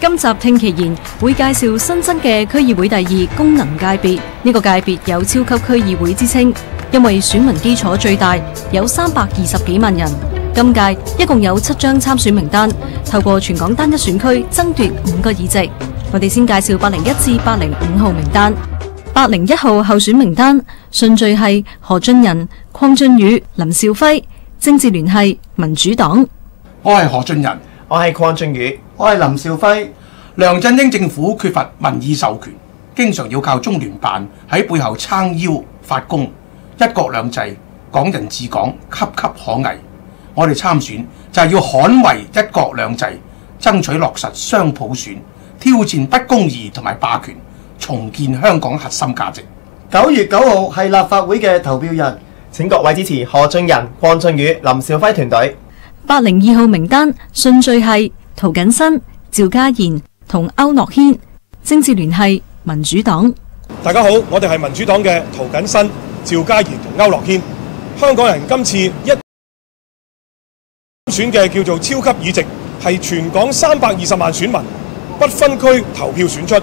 今集聽其言會介紹新增嘅區議會第二功能界別，呢個界別有超級區議會之稱，因為選民基礎最大，有320幾萬人。今屆一共有7張參選名單，透過全港單一選區爭奪5個議席。我哋先介紹801至805號名單。801號候選名單順序係何俊仁、鄺俊宇、林兆輝，政治聯繫民主黨。我係何俊仁，我係鄺俊宇，我係林兆輝。梁振英政府缺乏民意授權，經常要靠中聯辦喺背後撐腰發功。一國兩制、港人治港岌岌可危。我哋參選就係要捍衛一國兩制，爭取落實雙普選，挑戰不公義同埋霸權，重建香港核心價值。9月9號係立法會嘅投票日，請各位支持何俊仁、鄺俊宇、林兆輝團隊。802號名單順序係涂謹申、趙家賢同區諾軒，政治聯繫民主黨。大家好，我哋係民主黨嘅涂謹申、趙家賢同區諾軒。香港人今次一選嘅叫做超級議席，係全港320萬選民不分區投票選出。